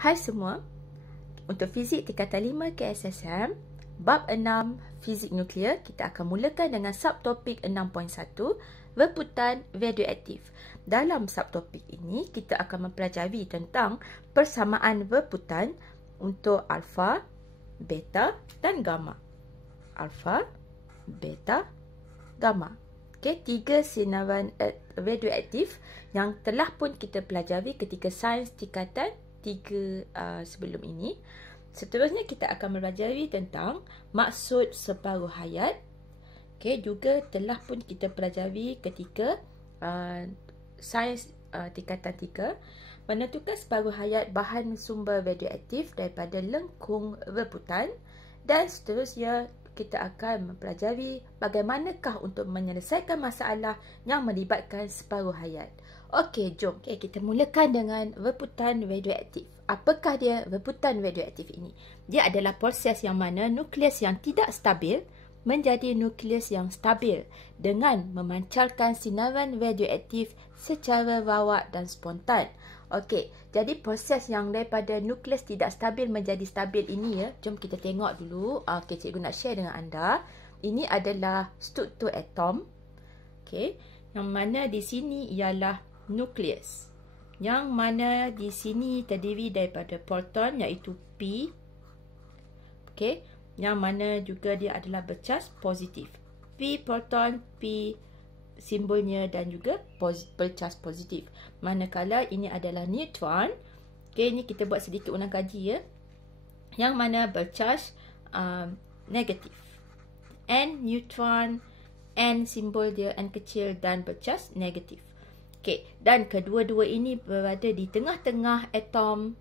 Hai semua, untuk fizik tingkatan 5 KSSM, bab 6 fizik nuklear, kita akan mulakan dengan subtopik 6.1, verputan radioaktif. Dalam subtopik ini, kita akan mempelajari tentang persamaan verputan untuk alfa, beta dan gamma. Alfa, beta, gamma. Okey, 3 sinaran radioaktif yang telah pun kita pelajari ketika sains tingkatan 3 sebelum ini. Seterusnya kita akan mempelajari tentang maksud separuh hayat. Okey, juga telah pun kita pelajari ketika sains tingkatan 3, menentukan separuh hayat bahan sumber radioaktif daripada lengkung reputan, dan seterusnya kita akan mempelajari bagaimanakah untuk menyelesaikan masalah yang melibatkan separuh hayat. Okey, jom kita mulakan dengan reputan radioaktif. Apakah dia reputan radioaktif ini? Dia adalah proses yang mana nukleus yang tidak stabil menjadi nukleus yang stabil dengan memancarkan sinaran radioaktif secara rawak dan spontan. Okey, jadi proses yang daripada nukleus tidak stabil menjadi stabil ini, jom kita tengok dulu. Okey, cikgu nak share dengan anda. Ini adalah struktur atom. Okey, yang mana di sini ialah nukleus. Yang mana di sini terdiri daripada proton iaitu P. Okey, yang mana juga dia adalah bercas positif. P proton, P simbolnya dan juga bercas positif. Manakala ini adalah neutron. Okey, ini kita buat sedikit ulang kaji yang mana bercas negatif. N neutron, N simbol dia N kecil dan bercas negatif. Okey, dan kedua-dua ini berada di tengah-tengah atom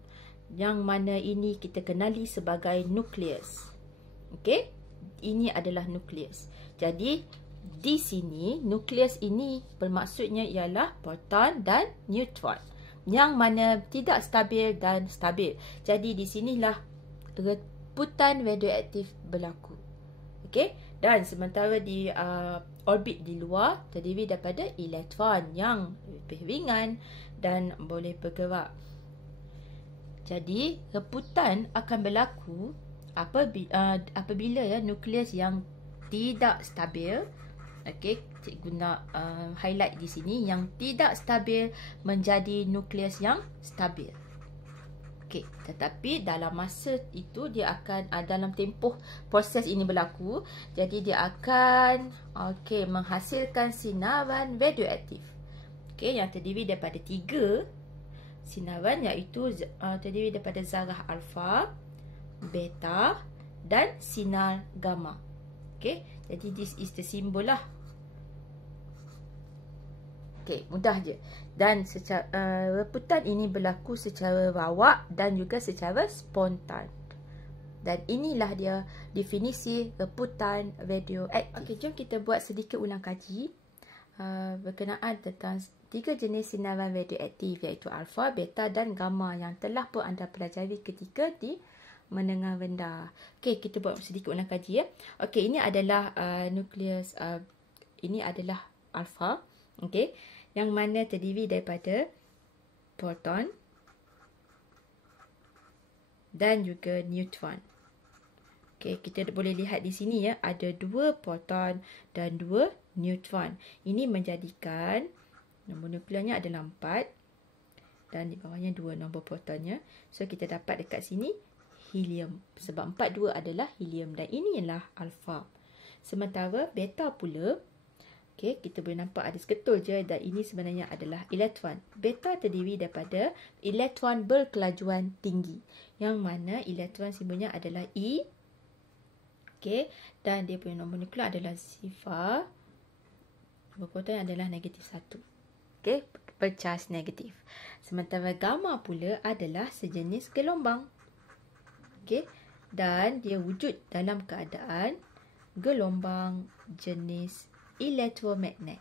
yang mana ini kita kenali sebagai nukleus. Okey, ini adalah nukleus. Jadi di sini nukleus ini bermaksudnya ialah proton dan neutron yang mana tidak stabil dan stabil. Jadi di sinilah reputan radioaktif berlaku. Okey, dan sementara di orbit di luar terdiri daripada elektron yang lebih ringan dan boleh bergerak. Jadi reputan akan berlaku apabila nukleus yang tidak stabil. Okey, cikgu nak highlight di sini yang tidak stabil menjadi nukleus yang stabil. Okey, tetapi dalam masa itu dia akan dalam tempoh proses ini berlaku, jadi dia akan menghasilkan sinaran radioaktif. Okey, yang terdiri daripada 3 sinaran iaitu terdiri daripada zarah alfa, beta dan sinar gamma. Okey, jadi this is the symbol lah. Okey, mudah je. Dan reputan ini berlaku secara rawak dan juga secara spontan. Dan inilah dia definisi reputan radioaktif. Okey, jom kita buat sedikit ulang kaji berkenaan tentang 3 jenis sinaran radioaktif iaitu alfa, beta dan gamma yang telah pun anda pelajari ketika di menengah rendah. Okey, kita buat sedikit ulang kaji Okey, ini adalah nukleus, ini adalah alfa. Okey, yang mana terdiri daripada proton dan juga neutron. Okey, kita boleh lihat di sini ada 2 proton dan 2 neutron. Ini menjadikan nombor nuklearnya adalah 4 dan di bawahnya 2 nombor protonnya. So kita dapat dekat sini helium sebab 4 2 adalah helium dan ini ialah alfa. Sementara beta pula, okey, kita boleh nampak ada seketul je dan ini sebenarnya adalah elektron. Beta terdiri daripada elektron berkelajuan tinggi yang mana elektron simbolnya adalah E. Okey, dan dia punya nombor nuklear adalah sifar. Nombor proton adalah negatif 1. Okey, bercas negatif. Sementara gamma pula adalah sejenis gelombang. Okey, dan dia wujud dalam keadaan gelombang jenis elektromagnet.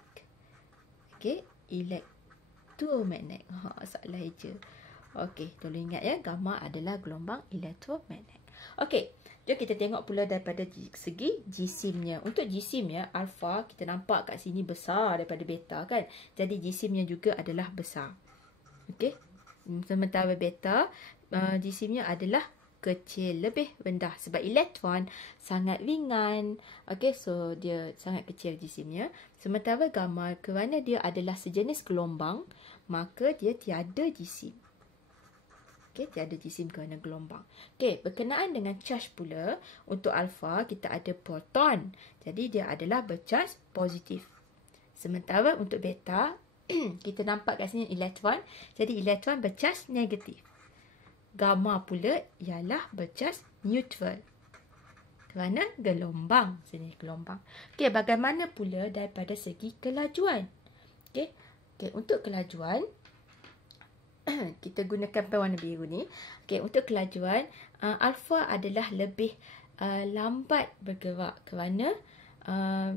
Okey, elektromagnet. Salah je. Okey, tolong ingat gamma adalah gelombang elektromagnet. Okey, jom kita tengok pula daripada segi jisimnya. Untuk jisim alfa kita nampak kat sini besar daripada beta kan. Jadi jisimnya juga adalah besar. Okey. Sementara beta jisimnya adalah kecil, lebih rendah sebab elektron sangat ringan. Okey, so dia sangat kecil jisimnya. Sementara gamma, kerana dia adalah sejenis gelombang, maka dia tiada jisim. Okey, tiada jisim kerana gelombang. Okey, berkenaan dengan charge pula, untuk alfa kita ada proton. Jadi dia adalah bercharge positif. Sementara untuk beta, kita nampak kat sini elektron. Jadi elektron bercharge negatif. Gamma pula ialah bercharge neutral. Kerana gelombang. Sini gelombang. Okey, bagaimana pula daripada segi kelajuan? Okey, untuk kelajuan, kita gunakan pewarna biru ni. Okey, untuk kelajuan, alfa adalah lebih lambat bergerak kerana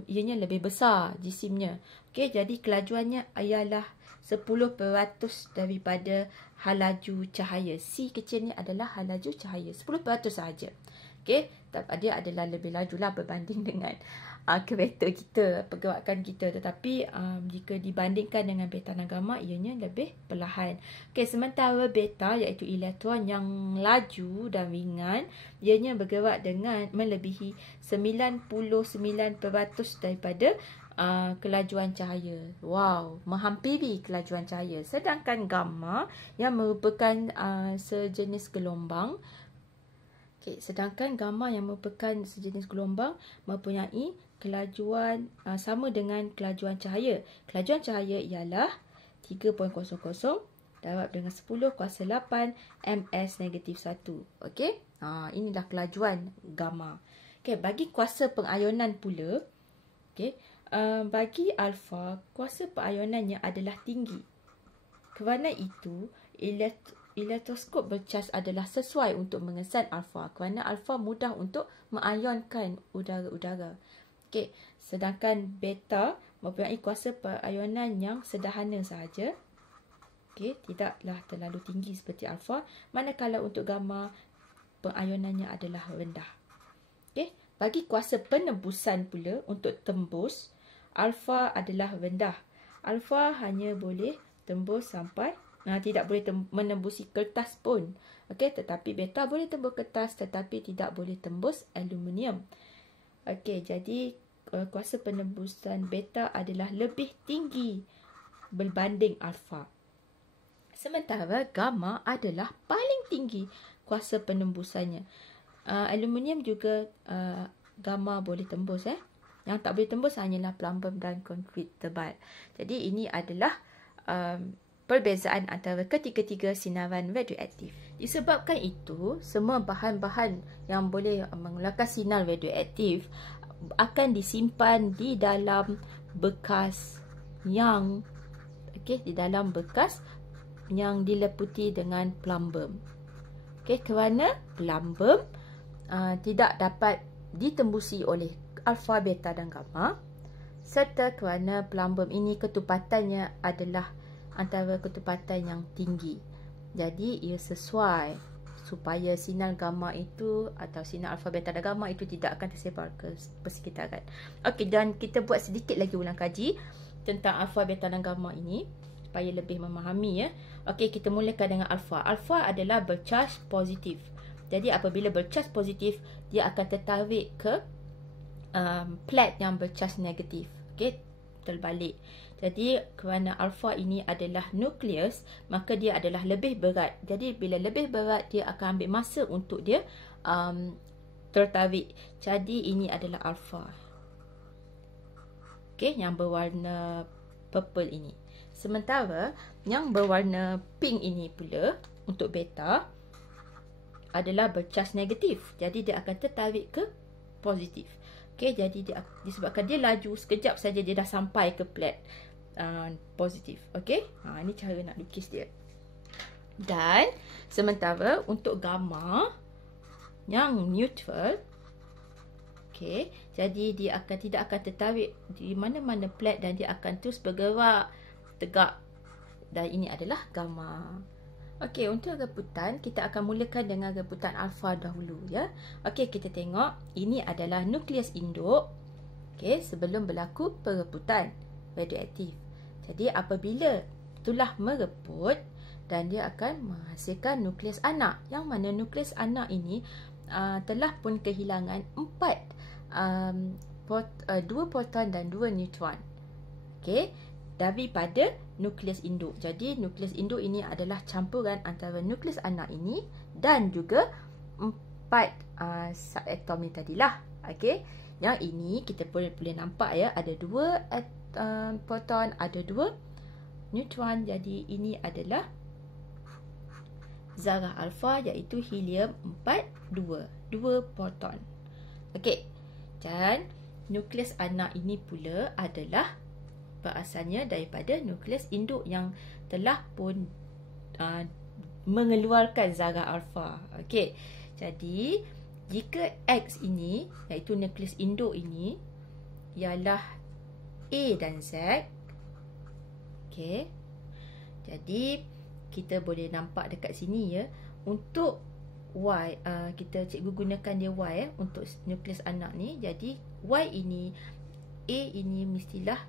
ianya lebih besar jisimnya. Okey, jadi kelajuannya ialah 10% daripada halaju cahaya. C kecil ni adalah halaju cahaya. 10% sahaja. Okey, dia adalah lebih lajulah berbanding dengan kereta kita, pergerakan kita. Tetapi jika dibandingkan dengan beta dan gamma, ianya lebih perlahan. Okey, sementara beta iaitu elektron yang laju dan ringan, ianya bergerak dengan melebihi 99% daripada kelajuan cahaya. Wow, menghampiri kelajuan cahaya. Sedangkan gamma yang merupakan sejenis gelombang, mempunyai kelajuan sama dengan kelajuan cahaya. Kelajuan cahaya ialah 3.00 darab dengan 10 kuasa 8 ms negatif 1. Okey, inilah kelajuan gamma. Okey, bagi kuasa pengayonan pula, okey, bagi alfa, kuasa penayonannya adalah tinggi. Kerana itu, elektroskop bercas adalah sesuai untuk mengesan alfa. Kerana alfa mudah untuk mengayonkan udara-udara. Okey, sedangkan beta mempunyai kuasa pengayonan yang sederhana sahaja. Okey, tidaklah terlalu tinggi seperti alfa. Manakala untuk gamma, pengayonannya adalah rendah. Okey, bagi kuasa penembusan pula, untuk tembus, alfa adalah rendah. Alfa hanya boleh tembus sampai, tidak boleh menembusi kertas pun. Okey, tetapi beta boleh tembus kertas tetapi tidak boleh tembus aluminium. Okey, jadi kuasa penembusan beta adalah lebih tinggi berbanding alfa. Sementara gamma adalah paling tinggi kuasa penembusannya. Aluminium juga gamma boleh tembus. Yang tak boleh tembus hanyalah plumbum dan konkrit tebal. Jadi ini adalah perbezaan antara ketiga-tiga sinaran radioaktif. Disebabkan itu, semua bahan-bahan yang boleh mengeluarkan sinar radioaktif akan disimpan di dalam bekas yang dileputi dengan plumbum. Kerana plumbum tidak dapat ditembusi oleh alfa, beta dan gamma, serta kerana plumbum ini ketupatannya adalah antara ketupatan yang tinggi. Jadi ia sesuai supaya sinar gamma itu atau sinar alfa, beta dan gamma itu tidak akan tersebar ke persekitaran. Okey, dan kita buat sedikit lagi ulang kaji tentang alfa, beta dan gamma ini supaya lebih memahami. Okey, kita mulakan dengan alfa. Alfa adalah bercharge positif. Jadi apabila bercharge positif, dia akan tertarik ke plat yang bercharge negatif. Okey, terbalik. Jadi kerana alfa ini adalah nukleus, maka dia adalah lebih berat. Jadi bila lebih berat, dia akan ambil masa untuk dia tertarik. Jadi ini adalah alfa. Okey, yang berwarna purple ini. Sementara yang berwarna pink ini pula untuk beta adalah bercharge negatif. Jadi dia akan tertarik ke positif. Okey, jadi disebabkan dia laju, sekejap saja dia dah sampai ke plat positif. Okey, ini cara nak lukis dia. Dan sementara untuk gamma yang neutral, okey, jadi dia tidak akan tertarik di mana-mana plat dan dia akan terus bergerak tegak. Dan ini adalah gamma. Okey, untuk rebutan, kita akan mulakan dengan rebutan alfa dahulu, ya. Okey, kita tengok ini adalah nukleus induk. Okey, sebelum berlaku perebutan radioaktif. Jadi apabila itulah merebut dan dia akan menghasilkan nukleus anak. Yang mana nukleus anak ini telah pun kehilangan 2 proton dan 2 neutron. Okey, daripada nukleus induk. Jadi nukleus induk ini adalah campuran antara nukleus anak ini dan juga 4 subatom ni tadilah. Okey, yang ini kita boleh nampak ya, ada 2 proton, ada 2 neutron. Jadi ini adalah zarah alfa, iaitu helium 4 2 proton. Okey, dan nukleus anak ini pula adalah berasalnya daripada nukleus induk yang telah pun mengeluarkan zarah alfa. Okey, jadi jika X ini, iaitu nukleus induk ini, ialah A dan Z. Okey, jadi kita boleh nampak dekat sini ya, untuk Y, cikgu gunakan dia Y untuk nukleus anak ni. Jadi Y ini, A ini mestilah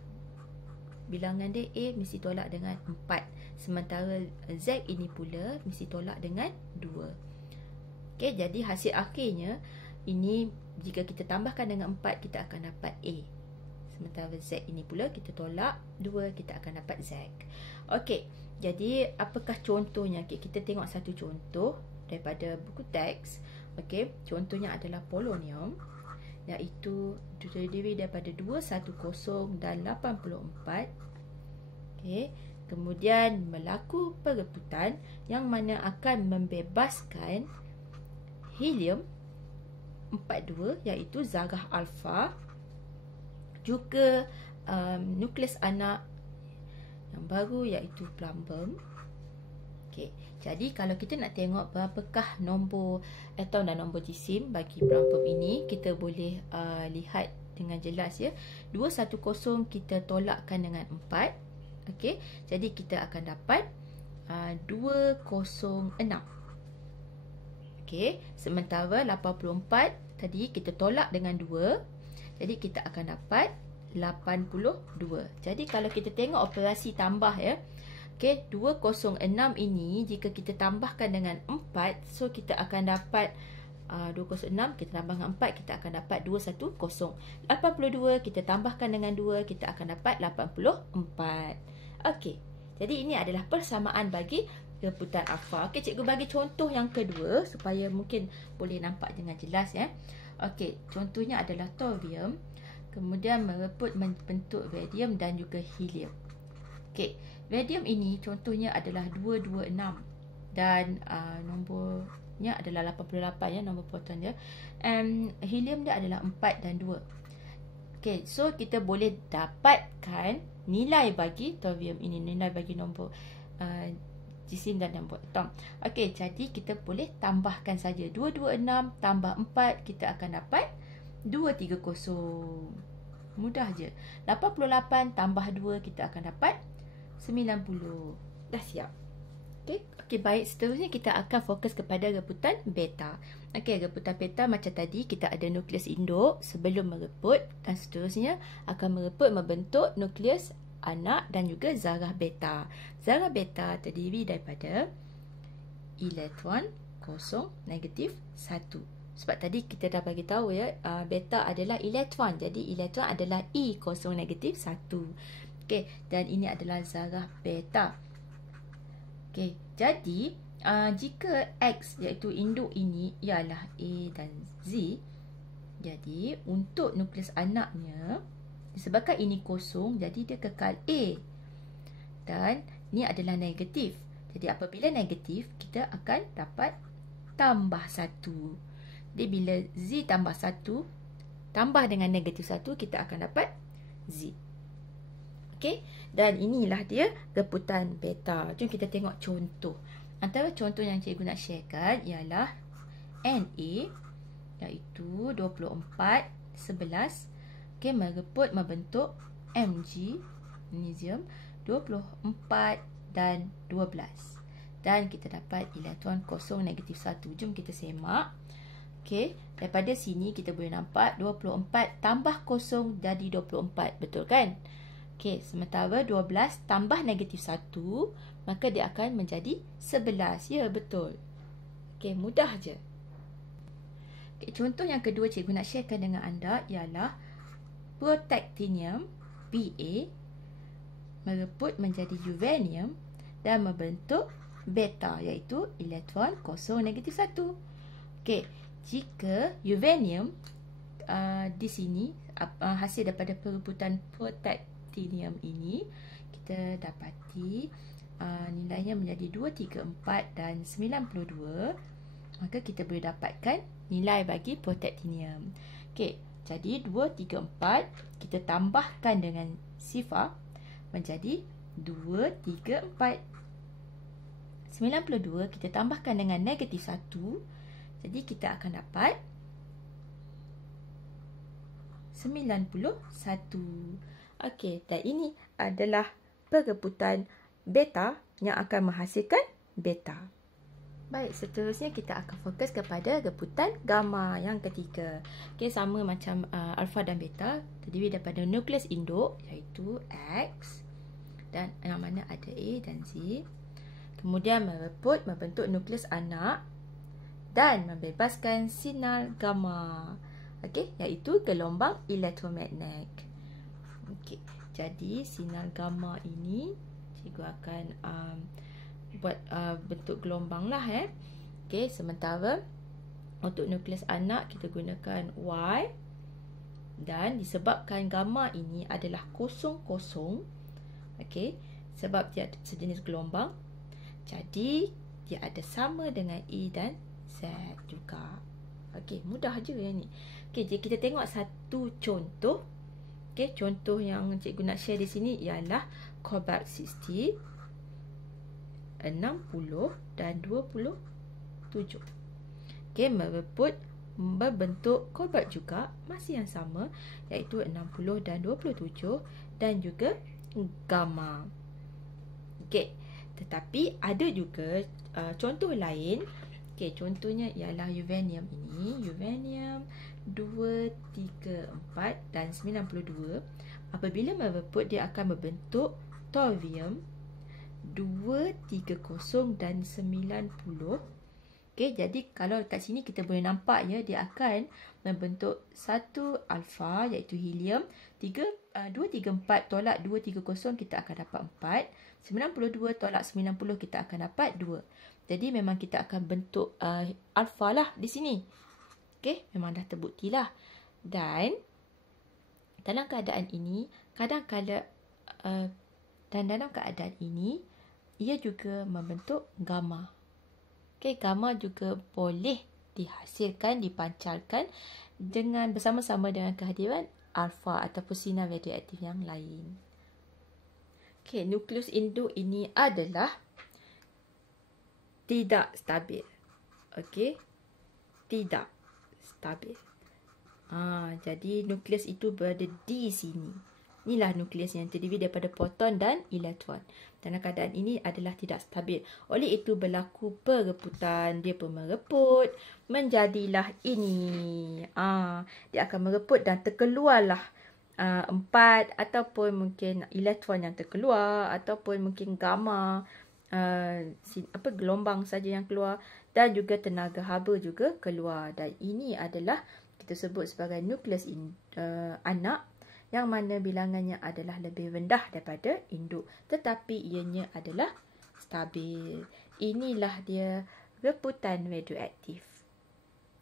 bilangan dia A mesti tolak dengan 4. Sementara Z ini pula mesti tolak dengan 2. Okey, jadi hasil akhirnya ini jika kita tambahkan dengan 4, kita akan dapat A. Sementara Z ini pula kita tolak 2, kita akan dapat Z. Okey, jadi apakah contohnya? Okay, kita tengok satu contoh daripada buku teks. Okey, contohnya adalah polonium, iaitu terdiri daripada 210 dan 84. Okey, kemudian berlaku perebutan yang mana akan membebaskan helium 42, iaitu zarah alfa, juga nukleus anak yang baru, iaitu plumbum. Okey, jadi kalau kita nak tengok berapakah nombor atom dan nombor jisim bagi plumbum ini, kita boleh lihat dengan jelas ya. 210 kita tolakkan dengan 4. Okey, jadi kita akan dapat 206. Okey, sementara 84 tadi kita tolak dengan 2, jadi kita akan dapat 82. Jadi kalau kita tengok operasi tambah ya, okey, 206 ini jika kita tambahkan dengan 4, so kita akan dapat 206, kita tambah dengan 4, kita akan dapat 210. 82 kita tambahkan dengan 2, kita akan dapat 84. Okey, jadi ini adalah persamaan bagi rebutan alfa. Okey, cikgu bagi contoh yang kedua supaya mungkin boleh nampak dengan jelas ya. Okey, contohnya adalah thorium, kemudian merebut membentuk radium dan juga helium. Okey, radium ini contohnya adalah 226 dan nombornya adalah 88 ya, nombor proton dia. Helium dia adalah 4 dan 2. Okey, so kita boleh dapatkan nilai bagi thorium ini, nilai bagi nombor jisim dan nombor atom. Okey, jadi kita boleh tambahkan saja 226 tambah 4, kita akan dapat 230. Mudah je. 88 tambah 2, kita akan dapat 90. Dah siap. Okey, baik. Seterusnya kita akan fokus kepada rebutan beta. Okey, rebutan beta macam tadi, kita ada nukleus induk sebelum merebut, dan seterusnya akan merebut membentuk nukleus anak dan juga zarah beta. Zarah beta terdiri daripada elektron kosong negatif 1. Sebab tadi kita dah bagi tahu ya, beta adalah elektron. Jadi elektron adalah E kosong negatif 1. Okey, dan ini adalah zarah beta. Okey, jadi jika X iaitu induk ini ialah A dan Z, jadi untuk nukleus anaknya, disebabkan ini kosong, jadi dia kekal A. Dan ni adalah negatif. Jadi apabila negatif, kita akan dapat tambah 1. Jadi bila Z tambah 1 tambah dengan negatif 1, kita akan dapat Z. Okey, dan inilah dia rebutan beta. Jom kita tengok contoh. Antara contoh yang cikgu nak sharekan ialah Na, iaitu 24 11. Okey, merebut membentuk Mg, magnesium, 24 dan 12. Dan kita dapat elektron kosong negatif 1. Jom kita semak. Okey, daripada sini kita boleh nampak 24 tambah kosong jadi 24. Betul kan? Okey, sementara 12 tambah negatif 1, maka dia akan menjadi 11. Ya, betul. Okey, mudah je. Okay, contoh yang kedua cikgu nak sharekan dengan anda ialah protactinium Pa mereput menjadi uranium dan membentuk beta, iaitu elektron kosong negatif 1. Okey, jika uranium di sini hasil daripada perebutan protactinium ini, kita dapati nilainya menjadi 2, 3, 4 dan 92. Maka kita boleh dapatkan nilai bagi protactinium. Okey, jadi 2, 3, 4 kita tambahkan dengan sifar menjadi 2, 3, 4. 92 kita tambahkan dengan negatif 1. Jadi kita akan dapat 91. Okey, dan ini adalah perebutan beta yang akan menghasilkan beta. Baik, seterusnya kita akan fokus kepada rebutan gamma yang ketiga. Okey, sama macam alfa dan beta, terdiri daripada nukleus induk iaitu X dan yang mana ada A dan Z. Kemudian merebut membentuk nukleus anak dan membebaskan sinar gamma. Okey, iaitu gelombang elektromagnet. Okey, jadi sinar gamma ini cikgu akan buat bentuk gelombang lah. Okey, sementara untuk nukleus anak kita gunakan Y, dan disebabkan gamma ini adalah kosong-kosong, okey, sebab dia sejenis gelombang, jadi dia ada sama dengan E dan Z juga. Okey, mudah je yang ni. Okey, jadi kita tengok satu contoh. Okey, contoh yang cikgu nak share di sini ialah cobalt 60, 60 dan 27. Okey, merebut berbentuk cobalt juga, masih yang sama, iaitu 60 dan 27 dan juga gamma. Okey, tetapi ada juga contoh lain. Okey, contohnya ialah uranium ini. Uranium 2, 3, 4 dan 92. Apabila merebut, dia akan membentuk thorium 2, 3, 0 dan 90. Okey, jadi kalau kat sini kita boleh nampak ya, dia akan membentuk 1 alfa iaitu helium, 2, 3, 4 tolak 2, 3, 0 kita akan dapat 4. 92 tolak 90 kita akan dapat 2. Jadi memang kita akan bentuk alfa lah di sini. Okey, memang dah terbukti lah. Dan dalam keadaan ini, kadang-kadang dan dalam keadaan ini ia juga membentuk gamma. Okey, gamma juga boleh dihasilkan, dipancarkan dengan bersama-sama dengan kehadiran alfa ataupun sinar radioaktif yang lain. Okey, nukleus induk ini adalah tidak stabil. Okey, tidak stabil. Jadi nukleus itu berada di sini. Inilah nukleus yang terdiri daripada proton dan elektron. Dalam keadaan ini adalah tidak stabil. Oleh itu berlaku perebutan. Dia pun mereput. Menjadilah ini. Dia akan mereput dan terkeluarlah 4 ataupun mungkin elektron yang terkeluar ataupun mungkin gamma, gelombang saja yang keluar, dan juga tenaga haba juga keluar. Dan ini adalah kita sebut sebagai nukleus anak, yang mana bilangannya adalah lebih rendah daripada induk, tetapi ianya adalah stabil. Inilah dia rebutan radioaktif.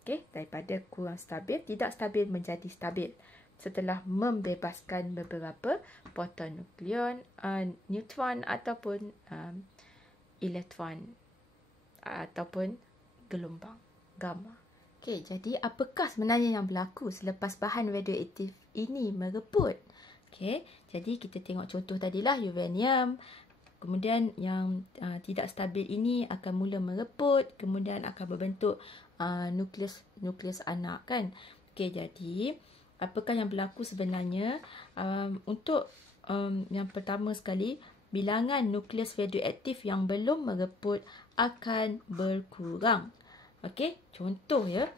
Okey, daripada kurang stabil, tidak stabil menjadi stabil setelah membebaskan beberapa proton, nukleon, neutron ataupun elektron ataupun gelombang gamma. Okey, jadi apakah sebenarnya yang berlaku selepas bahan radioaktif ini merebut? Okey, jadi kita tengok contoh tadilah uranium. Kemudian yang tidak stabil ini akan mula merebut, kemudian akan berbentuk nukleus anak kan. Okey, jadi apakah yang berlaku sebenarnya? Untuk yang pertama sekali, bilangan nukleus radioaktif yang belum merebut akan berkurang. Okey, contoh ya.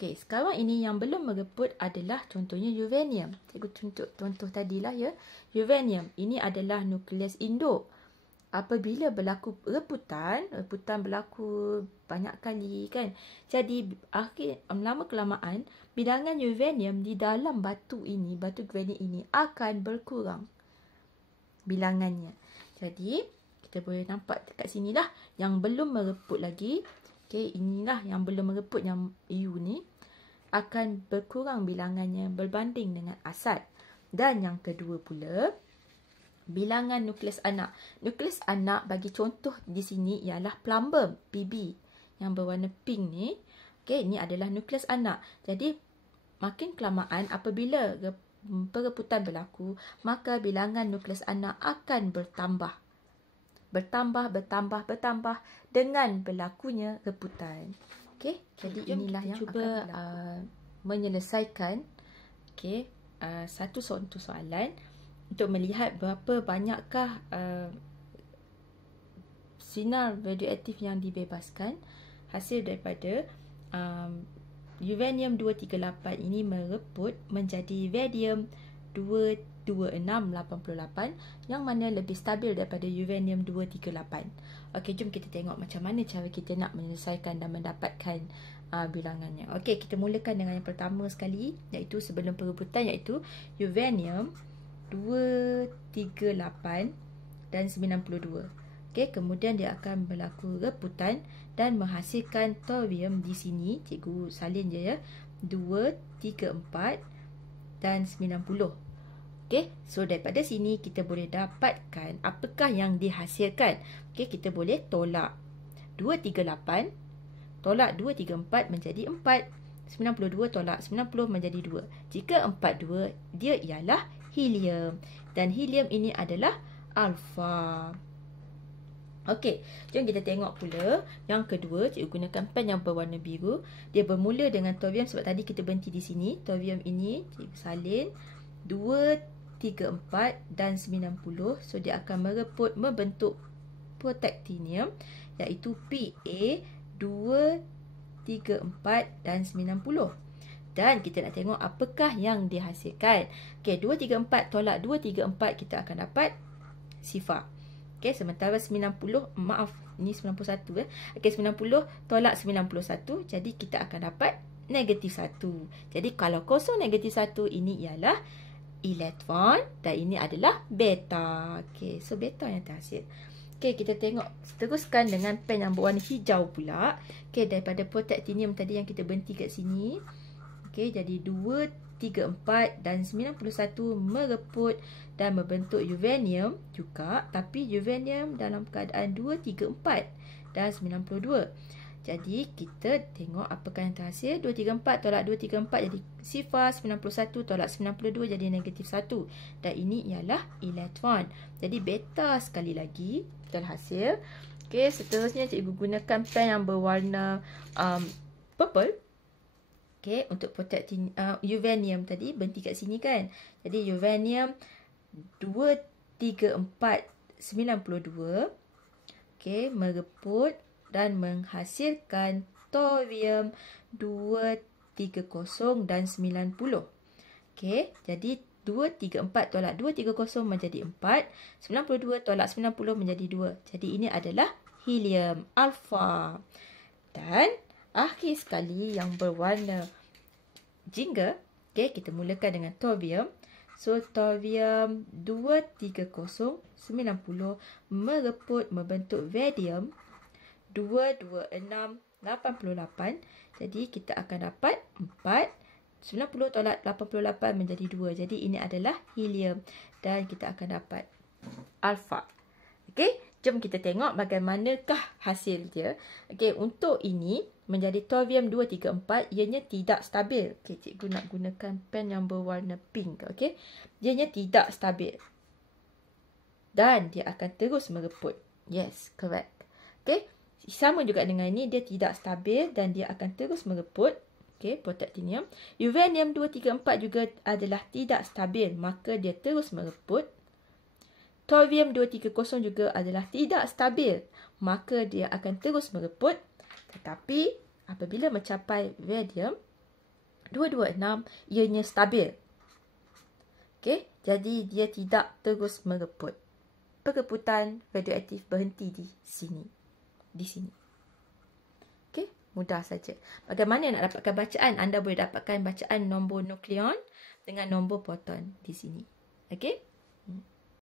Okey, sekarang ini yang belum mereput adalah contohnya uranium. Cikgu tunjuk contoh tadilah ya. Uranium ini adalah nukleus induk. Apabila berlaku reputan berlaku banyak kali kan. Jadi lama kelamaan bilangan uranium di dalam batu granit ini akan berkurang bilangannya. Jadi kita boleh nampak dekat sinilah yang belum mereput lagi. Okey, inilah yang belum mereput, yang U ni akan berkurang bilangannya berbanding dengan asal. Dan yang kedua pula, bilangan nukleus anak. Nukleus anak bagi contoh di sini ialah plumbum, Pb, yang berwarna pink ni. Okey, ini adalah nukleus anak. Jadi makin kelamaan apabila pereputan berlaku, maka bilangan nukleus anak akan bertambah dengan berlakunya reputan. Okey, jadi inilah yang cuba menyelesaikan satu soalan untuk melihat berapa banyakkah sinar radioaktif yang dibebaskan hasil daripada uranium-238 ini mereput menjadi radium 22688 yang mana lebih stabil daripada uranium-238. Okey, jom kita tengok macam mana cara kita nak menyelesaikan dan mendapatkan bilangannya. Okey, kita mulakan dengan yang pertama sekali, iaitu sebelum perebutan, iaitu uranium 238 dan 92. Okey, kemudian dia akan berlaku reputan dan menghasilkan thorium di sini. Cikgu salin je ya. 234 dan 90. Okey, so daripada sini kita boleh dapatkan apakah yang dihasilkan. Okey, kita boleh tolak 238 tolak 234 menjadi 4. 92 tolak 90 menjadi 2. Jika 42, dia ialah helium. Dan helium ini adalah alfa. Okey, jom kita tengok pula yang kedua. Cikgu gunakan pen yang berwarna biru. Dia bermula dengan thorium sebab tadi kita berhenti di sini. Thorium ini cikgu salin 234 dan 90. So dia akan mereput membentuk protactinium, iaitu Pa 234 dan 90. Dan kita nak tengok apakah yang dihasilkan. Okey, 234 tolak 234 kita akan dapat sifar. Okey, sementara 90, maaf, ni 91 ya. Okey, 90 tolak 91, jadi kita akan dapat negatif 1. Jadi kalau kosong negatif 1, ini ialah elektron dan ini adalah beta. Okey, so beta yang terhasil. Okey, kita tengok teruskan dengan pen yang berwarna hijau pula. Okey, daripada protactinium tadi yang kita berhenti kat sini. Okey, jadi 234 dan 91 mereput dan membentuk uranium juga, tapi uranium dalam keadaan 234 dan 92. Jadi kita tengok apakah yang terhasil. 234 tolak 234 jadi sifar, 91 tolak 92 jadi negatif 1. Dan ini ialah elektron. Jadi beta sekali lagi terhasil. Okey, seterusnya cikgu gunakan pen yang berwarna purple. Okey, untuk protecting uranium tadi berhenti kat sini kan. Jadi uranium 23492 okey, mereput dan menghasilkan thorium 230 dan 90. Okey, jadi 234 tolak 230 menjadi 4, 92 tolak 90 menjadi 2. Jadi ini adalah helium alfa. Dan akhir sekali yang berwarna jingga. Okey, kita mulakan dengan thorium. So thorium 23090 mereput membentuk radium 22688. Jadi kita akan dapat 4. 90 tolak 88 menjadi 2. Jadi ini adalah helium dan kita akan dapat alfa. Okey, jom kita tengok bagaimanakah hasil dia. Okey, untuk ini menjadi thorium 234, ianya tidak stabil. Okey, cikgu nak gunakan pen yang berwarna pink. Okey, ianya tidak stabil. Dan dia akan terus mereput. Yes, correct. Okey, sama juga dengan ini, dia tidak stabil dan dia akan terus mereput. Okey, protactinium. Uranium 234 juga adalah tidak stabil, maka dia terus mereput. Thorium 230 juga adalah tidak stabil, maka dia akan terus mereput. Tetapi apabila mencapai radium, 226 ianya stabil. Okey, jadi dia tidak terus mereput. Pereputan radioaktif berhenti di sini. Di sini. Okey, mudah saja. Bagaimana nak dapatkan bacaan? Anda boleh dapatkan bacaan nombor nukleon dengan nombor proton di sini. Okey?